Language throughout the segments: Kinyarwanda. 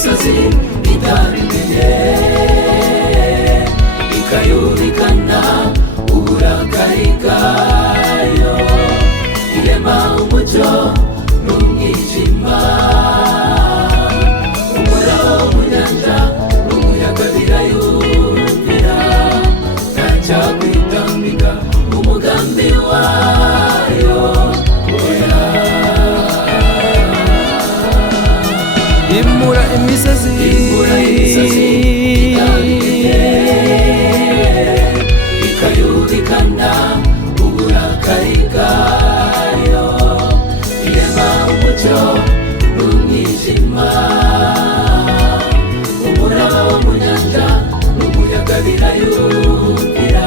imisozi itabimenye, ikayubikana uburakari bwayo, irema umucyo n'umwijima, umuraba wo mu nyanja n'umuyaga birayumvira, ntacyakwitambika umugambi wayo. imura imisozi ikayubikana uburakari bwayo, irema umucyo n'umwijima, umuraba wo mu nyanja n'umuyaga birayumvira,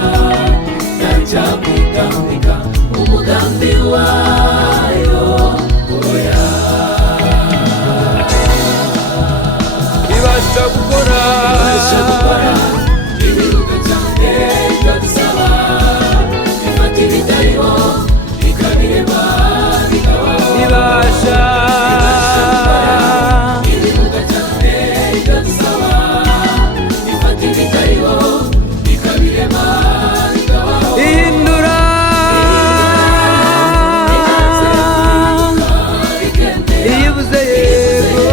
ntacyakwitambika umugambi wayo. ibasha gukora ibiruka cyane ibyo dusaba, ifata ibitariho ikabirema bikabaho. ibasha ibiruka cyane ibyo dusaba, ifata ibitariho ikabirema bikabaho. ihindura iyo ivuze yego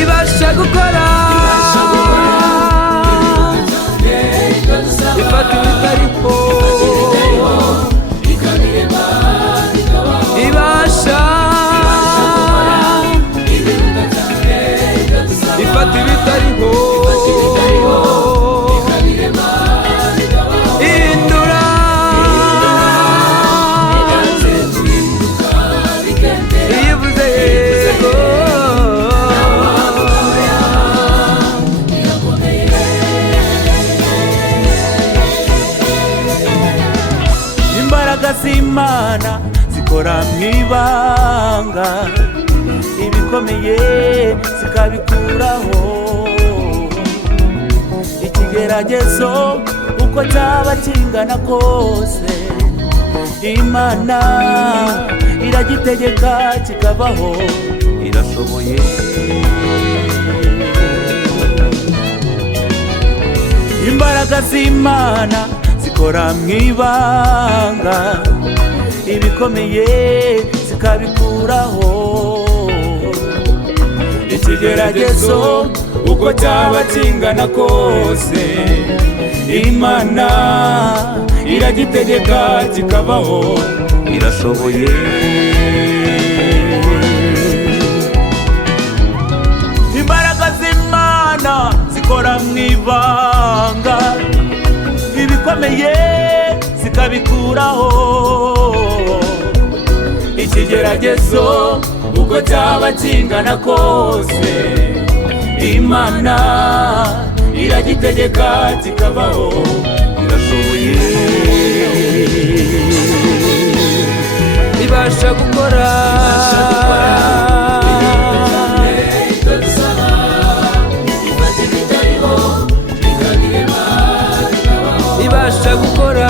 ibasha gukora ifata ibitariho ibasha ifata ibitariho ihindura iyo ivuze yego imbaraga z'Imana zikora mw'ibanga, ibikomeye zikabikuraho, ikigeragezo uko cyaba kingana kose, Imana iragitegeka kikavaho, irashoboye. imbaraga z'Imana zikora mw'ibanga, ibikomeye zikabikuraho, ikigeragezo uko cyaba kingana kose, Imana iragitegeka kikavaho, irashoboye. imbaraga z'Imana zikora mw'ibanga, ibikomeye zikabikuraho, ikigeragezo uko cyaba kingana kose, Imana iragitegeka kikabaho, irashoboye. ibasha gukora ibasha gukora